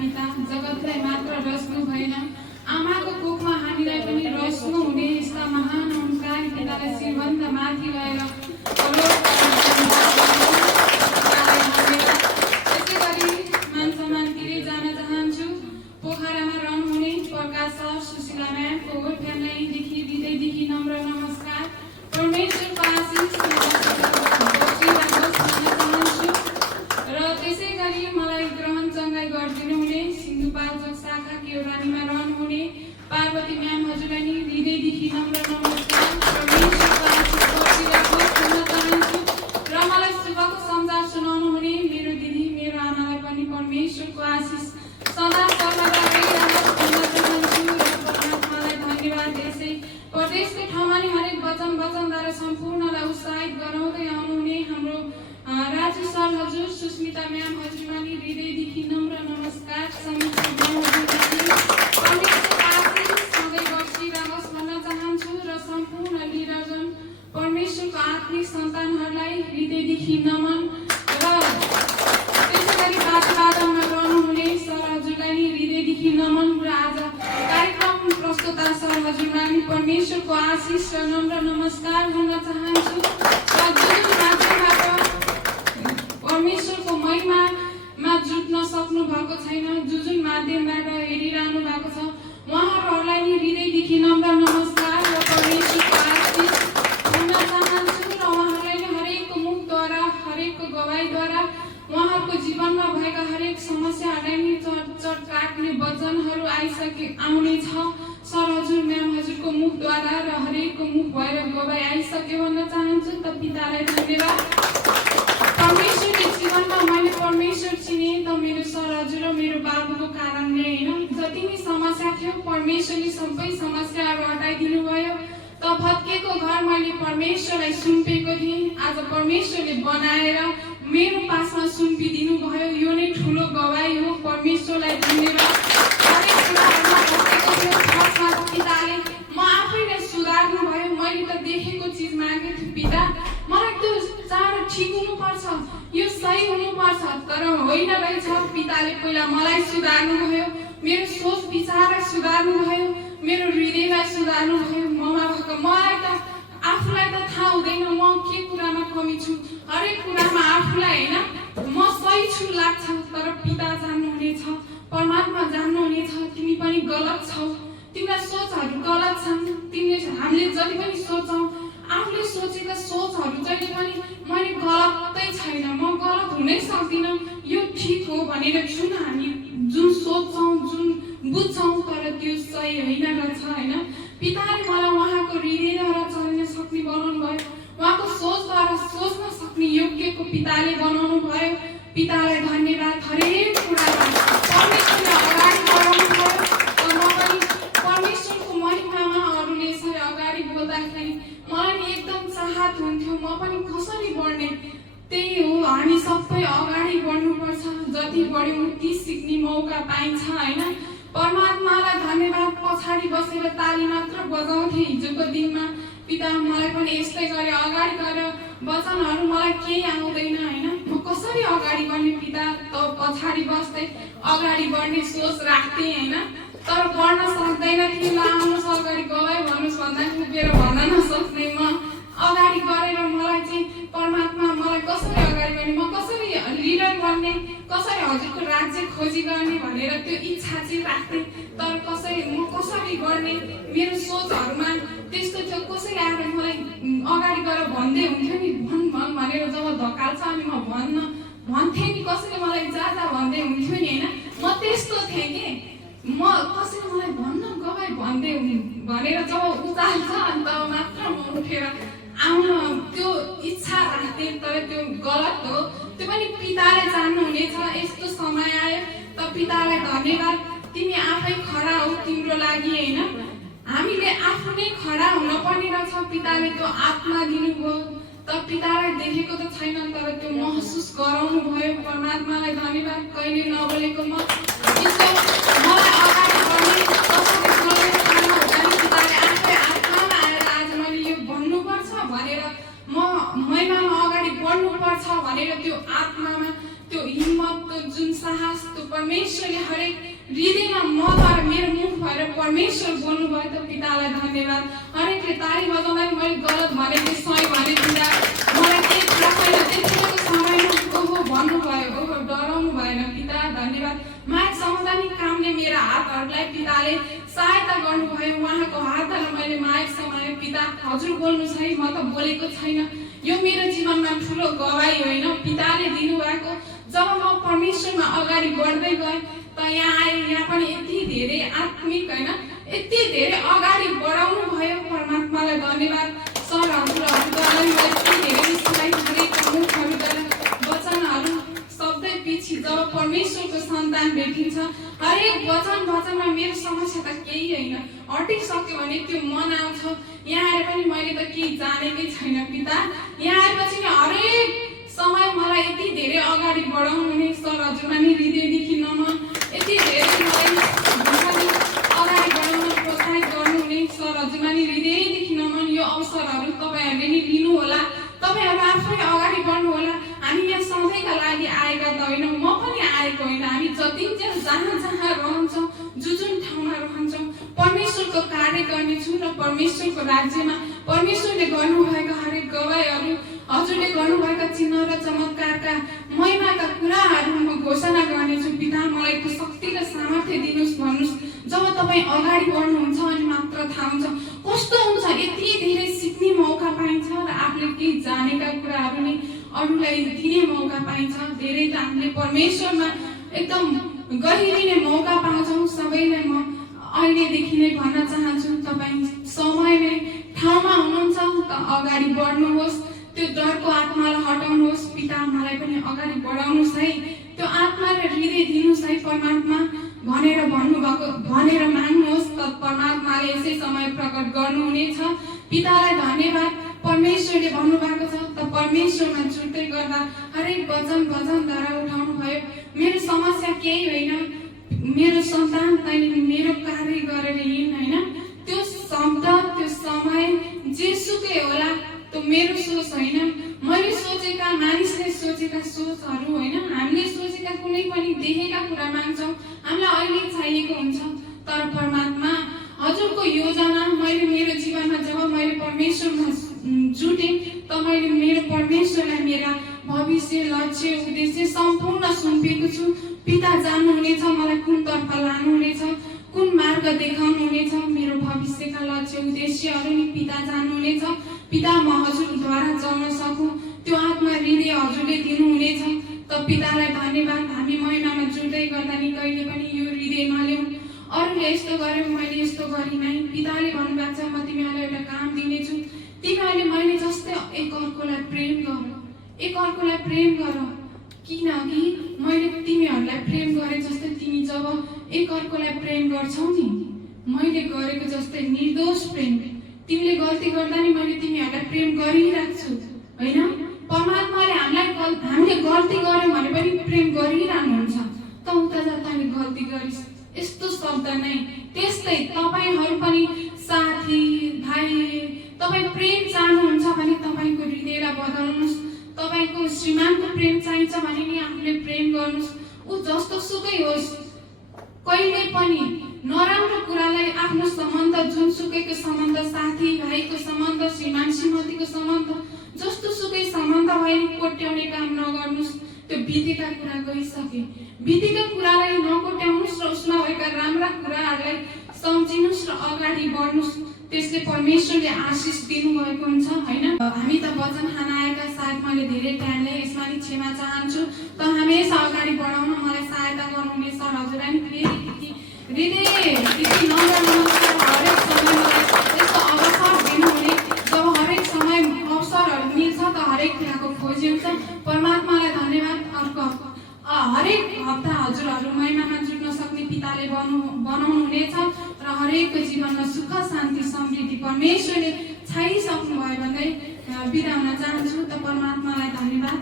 पिता जगतलाई मात्र रच्नु भएन आमाको कोखमा हामीलाई पनि रच्नु हुने यस्ता महान अहंकारी पितालाई शिरभन्दा माथि गएर त्यसै गरी मान सम्मान दिँदै जान चाहन्छु। पोखरामा रहनुहुने प्रकाश सर सुशीला म्यामको ओठ्यानैदेखि हृदयदेखि नम्र नमस्कार। परमेश्वरको आशिष चाहन्छु र त्यसै गरी मलाई ग्रहण चङ्गाई गरिदिनु हुने सिन्धुपाल्चोक शाखाकी रानीमा रहनुहुने पार्वती म्याम हजुरलाई नि हृदयदेखि नम्र नमस्कार। परमेश्वरको आशिष बसिरहेको भन्न चाहन्छु र मलाई शुभको समाचार सुनाउनु हुने मेरो दिदी मेरो आमालाई पनि परमेश्वरको आशिष सदा सर्वदा रहिरहोस् भन्न चाहन्छु र परमात्मालाई धन्यवाद। यसै प्रदेशकै ठाउँमा नि हरेक वचनद्वारा सम्पूर्णलाई उत्साहित गराउँदै आउनुहुने हाम्रो राजु सर हजुर सुस्मिता म्याम हजुरमा नि हृदयदेखि नम्र नमस्कार। परमेश्वरको आशिष सधैँ बसिरहोस् भन्न चाहन्छु र सम्पूर्ण निरञ्जन परमेश्वरको आत्मिक सन्तानहरूलाई हृदयदेखि नमन र त्यसै गरी वादमा रहनुहुने सर हजुरलाई नि हृदयदेखि नमन र आज कार्यक्रम प्रस्तुता सर हजुरलाई नि परमेश्वरको आशिष र नम्र नमस्कार भन्न चाहन्छु। र जुन माध्यमबाट परमेश्वरको महिमामा जुट्न सक्नु भएको छैन जुन माध्यमबाट हेरिरहनु भएको छ उहाँहरूलाई नि हृदयदेखि नम्र नमस्कार र परमेश्वरको आशिष भन्न चाहन्छु र उहाँहरूलाई नि हरेक मुखद्वारा हरेक गवाईद्वारा उहाँहरूको जीवनमा भएका हरेक समस्याहरूलाई नि चट काट्ने वचनहरू आउनेछ। सर हजुर म्याम हजुरको मुखद्वारा र हरेकको मुख भएर गवाई आइसक्यो भन्न चाहन्छु। त पितालाई धन्यवाद। परमेश्वरको जीवनमा मैले परमेश्वर चिने त मेरो सर हजुर र मेरो बाबुको कारणले होइन। जति नै समस्या थियो परमेश्वरले सबै समस्याहरू हटाइदिनु भयो। त भत्केको घर मैले परमेश्वरलाई सुम्पेको थिएँ आज परमेश्वरले बनाएर मेरो पासमा सुम्पिदिनु भयो। यो नै ठुलो गवाई हो। परमेश्वरलाई धन्यवाद। हरेक कुराहरूमा भत्केको थियो पिताले म आफैलाई सुधार्नु भयो। मैले त देखेको चिज मागेको थिएँ पिता मलाई त्यो चाँडो ठिक हुनुपर्छ यो सही हुनुपर्छ तर होइन रहेछ। पिताले पहिला मलाई सुधार्नु भयो मेरो सोच विचारलाई सुधार्नु भयो मेरो हृदयलाई सुधार्नु भयो। ममा भएको मलाई त आफूलाई त थाहा हुँदैन म के कुरामा कमी छु हरेक कुरामा आफूलाई होइन म सही छु लाग्छ तर पिता जान्नुहुनेछ परमात्मा जान्नुहुनेछ तिमी पनि गलत छौ तिम्रो सोचहरू गलत छन्। हामीले जति पनि सोच्छौँ आफूले सोचेका सोचहरू जहिले पनि मैले गलतै छैन म गलत हुनै सक्दिनँ यो ठिक हो भनेर हामी जुन सोच्छौँ जुन बुझ्छौँ तर त्यो सही होइन रहेछ होइन। पिताले मलाई उहाँको हृदयद्वारा चल्न सक्ने बनाउनु भयो उहाँको सोचद्वारा सोच्न सक्ने योग्यको पिताले बनाउनु भयो। पितालाई धन्यवाद। हरेक कुरामा परमेश्वरले अगाडि बढाउनु भयो र म पनि परमेश्वरको महिमामा अरूले यसरी अगाडि बोल्दाखेरि मलाई नि एकदम चाहत हुन्थ्यो म पनि कसरी बढ्ने। त्यही हो हामी सबै अगाडि बढ्नुपर्छ जति बढ्यौँ ती सिक्ने मौका पाइन्छ होइन। परमात्मालाई धन्यवाद। पछाडि बसेर ताली मात्र बजाउँथे हिजोको दिनमा पिता मलाई पनि यस्तै गरे अगाडि गएर वचनहरू मलाई केही आउँदैन होइन म कसरी अगाडि बढ्ने पिता त पछाडि बस्दै अगाडि बढ्ने सोच राख्थेँ होइन तर बढ्न सक्दैन थिएँ। ल आउनुहोस् अगाडि गवाई भन्नुहोस् भन्दा उभिएर भन्न नसक्ने म अगाडि गरेर मलाई चाहिँ परमात्मा मलाई कसरी अगाडि बढ्ने म कसरी लिडर बन्ने कसरी हजुरको राज्य खोजी गर्ने भनेर त्यो इच्छा चाहिँ राख्थेँ तर म कसरी गर्ने मेरो सोचहरूमा त्यस्तो थियो। कसैले आएर मलाई अगाडि गएर भन्दै हुन्थ्यो नि भन् भनेर जब धकाल्छ अनि म भन्थेँ नि कसैले मलाई जा भन्दै हुन्थ्यो नि होइन म त्यस्तो थिएँ कि म कसैले मलाई भन्न गवाई भन्दै भनेर जब उचाल्छ अनि तब मात्र म उठेर आउन त्यो इच्छा राख्थेँ तर त्यो गलत हो। त्यो पनि पिताले जान्नुहुनेछ। यस्तो समय आयो त पितालाई धन्यवाद। तिमी आफै खडा हो तिम्रो लागि होइन हामीले आफू नै खडा हुन पर्ने रहेछ। पिताले त्यो आत्मा दिनुभयो त पितालाई देखेको त छैन तर त्यो महसुस गराउनु भयो। परमात्मालाई धन्यवाद। कहिले नबोलेको मलाई अगाडि बढ्ने पिताले आफै आत्मामा आएर आज मैले यो भन्नुपर्छ भनेर म महिमामा अगाडि बढ्नुपर्छ भनेर त्यो आत्मामा त्यो हिम्मत जुन साहस त्यो परमेश्वरले हरेक हृदयमा मद्वारा मेरो मुख भएर परमेश्वर बोल्नुभयो त पितालाई धन्यवाद। हरेकले ताली बजाउँदा मैले गलत भनेको सही भनेदिँदा मलाई केही थाहा छैन, त्यतिको समयमा ओहो भन्नुभयो, ओहो डराउनु भएन। पिता धन्यवाद। माया समाधानी कामले मेरा हातहरूलाई पिताले सहायता गर्नुभयो, उहाँको हातलाई मैले माया समाएँ। पिता हजुर बोल्नु छ है, म त बोलेको छैन, यो मेरो जीवनमा ठुलो गवाई होइन, पिताले दिनुभएको। जब म परमेश्वरमा अगाडि बढ्दै गएँ त यहाँ आएँ, यहाँ पनि यति धेरै आत्मिक होइन, यति धेरै अगाडि बढाउनु भयो। परमात्मालाई धन्यवाद। सर हजुरहरूद्वारा यति धेरै वचनहरू शब्दै पछि जब परमेश्वरको सन्तान भेटिन्छ, हरेक वचनमा मेरो समस्या त केही होइन, हटिसक्यो भने त्यो मन आउँछ। यहाँ आएर पनि मैले त केही जानेकै छैन पिता, यहाँ आएपछि नि हरेक समय मलाई यति धेरै अगाडि बढाउनु हुने। सर हजुरमा नि हृदयदेखि नमन, यति धेरै मलाई अगाडि बढाउन प्रोत्साहित गर्नुहुने। सर हजुरमा नि हृदयदेखि नमन। यो अवसरहरू तपाईँहरूले नि लिनु होला, तपाईँहरू आफै अगाडि बढ्नु होला। हामी यहाँ सधैँका लागि आएका त होइन, म पनि आएको होइन। हामी जतिन्जेल जहाँ जहाँ रहन्छौँ, जुन ठाउँमा रहन्छौँ, परमेश्वरको कार्य गर्नेछु र परमेश्वरको राज्यमा परमेश्वरले गर्नुभएका हरेक गवाईहरू, हजुरले गर्नुभएका चिन्ह र चमत्कारका महिमाका कुराहरू म घोषणा गर्नेछु। पिता मलाई त्यो शक्ति र सामर्थ्य दिनुहोस्, भन्नुहोस्। जब तपाईँ अगाडि बढ्नुहुन्छ अनि मात्र थाहा हुन्छ कस्तो हुन्छ, यति धेरै सिक्ने मौका पाइन्छ र आफूले केही जानेका कुराहरू नै अरूलाई दिने मौका पाइन्छ। धेरै त हामीले परमेश्वरमा एकदम गहिरिने मौका पाउँछौँ। सबैलाई म अहिलेदेखि नै भन्न चाहन्छु, तपाईँ समयमै ठाउँमा हुनुहुन्छ त अगाडि बढ्नुहोस्, त्यो डरको आत्मालाई हटाउनुहोस्। पिता मलाई पनि अगाडि बढाउनुहोस् है, त्यो आत्मा र हृदय दिनुहोस् है परमात्मा भनेर भन्नुभएको, भनेर माग्नुहोस् त परमात्माले यसै समय प्रकट गर्नुहुनेछ। पितालाई धन्यवाद। परमेश्वरले भन्नुभएको छ त परमेश्वरमा जुट्दै गर्दा हरेक वचनद्वारा उठाउनु भयो। मेरो समस्या केही होइन, मेरो सन्तान तैँले मेरो कार्य गरेर हिँड होइन। त्यो शब्द, त्यो समय जेसुकै होला, त्यो मेरो सोच होइन, मैले सोचेका, मानिसले सोचेका सोचहरू होइन। हामीले सोचेका कुनै पनि देखेका कुरा माग्छौँ, हामीलाई अहिले चाहिएको हुन्छ। तर परमात्मा हजुरको योजना मैले मेरो जीवनमा जब मैले परमेश्वरमा जुटेँ त मैले मेरो परमेश्वरलाई मेरा भविष्य, लक्ष्य, उद्देश्य सम्पूर्ण सुम्पेको छु। पिता जान्नुहुनेछ मलाई कुनतर्फ लानुहुनेछ, कुन मार्ग देखाउनुहुनेछ। मेरो भविष्यका लक्ष्य, उद्देश्यहरू नि पिता जान्नुहुनेछ। पिता म हजुरद्वारा जाउन सकूँ, त्यो आत्मा हृदय हजुरले दिनुहुनेछ। त पितालाई धन्यवाद। हामी महिनामा जुट्दै गर्दा नि कहिले पनि यो हृदय नल्याउँ, अरूले यस्तो गर्यो मैले यस्तो गरिनँ। पिताले भन्नुभएको छ म तिमीहरूलाई एउटा काम दिनेछु, तिमीहरूले मैले जस्तै एकअर्कोलाई प्रेम गर, एकअर्कोलाई प्रेम गर। किनकि मैले तिमीहरूलाई प्रेम गरे जस्तै तिमी जब एकअर्कोलाई प्रेम गर्छौ नि, मैले गरेको जस्तै निर्दोष प्रेम, तिमीले गल्ती गर्दा नि मैले तिमीहरूलाई प्रेम गरिराख्छु होइन। परमात्माले हामीले गल्ती गर्यौँ भने पनि प्रेम गरिरहनुहुन्छ। त उता जा तैँले गल्ती गरिस् यस्तो शब्द नै, त्यस्तै तपाईँहरू पनि साथी भाइ, तपाईँ प्रेम चाहनुहुन्छ भने तपाईँको हृदयलाई बदल्नुहोस्। तपाईँको श्रीमानको प्रेम चाहिन्छ भने नि आफूले प्रेम गर्नुहोस्। ऊ जस्तो सुकै होस्, कहिले पनि नराम्रो कुरालाई आफ्नो सम्बन्ध, जुनसुकैको सम्बन्ध, साथी भाइको सम्बन्ध, श्रीमान श्रीमतीको सम्बन्ध, जस्तो सुकै सम्बन्ध भए नि कोट्याउने काम नगर्नुहोस्। त्यो बितेका कुरा गइसके, बितेका कुरालाई नकोट्याउनुहोस् र उसमा भएका राम्रा कुराहरूलाई सम्झिनुहोस् र अगाडि बढ्नुहोस्। त्यसले परमेश्वरले आशिष दिनुभएको हुन्छ होइन। हामी त वचन खान आएका, सायद मैले धेरै टाइमले यसमा नि क्षमा चाहन्छु। त हमेसा अगाडि बढाउन मलाई सहायता गर्नुहुने सर हजुरलाई नि फेरि हृदयदेखि नम्र नमस्कार। हरेक समय मलाई यस्तो अवसर दिनुहुने, जब हरेक समय अवसरहरू मिल्छ त हरेक कुराको खोजी हुन्छ। परमात्मालाई धन्यवाद। अर्को हरेक हप्ता हजुरहरू महिमामा जुट्न सक्ने पिताले बनाउनुहुनेछ र हरेकको जीवनमा सुख, शान्ति, समृद्धि परमेश्वरले छाइसक्नु भयो भन्दै बिदा हुन चाहन्छु। त परमात्मालाई धन्यवाद।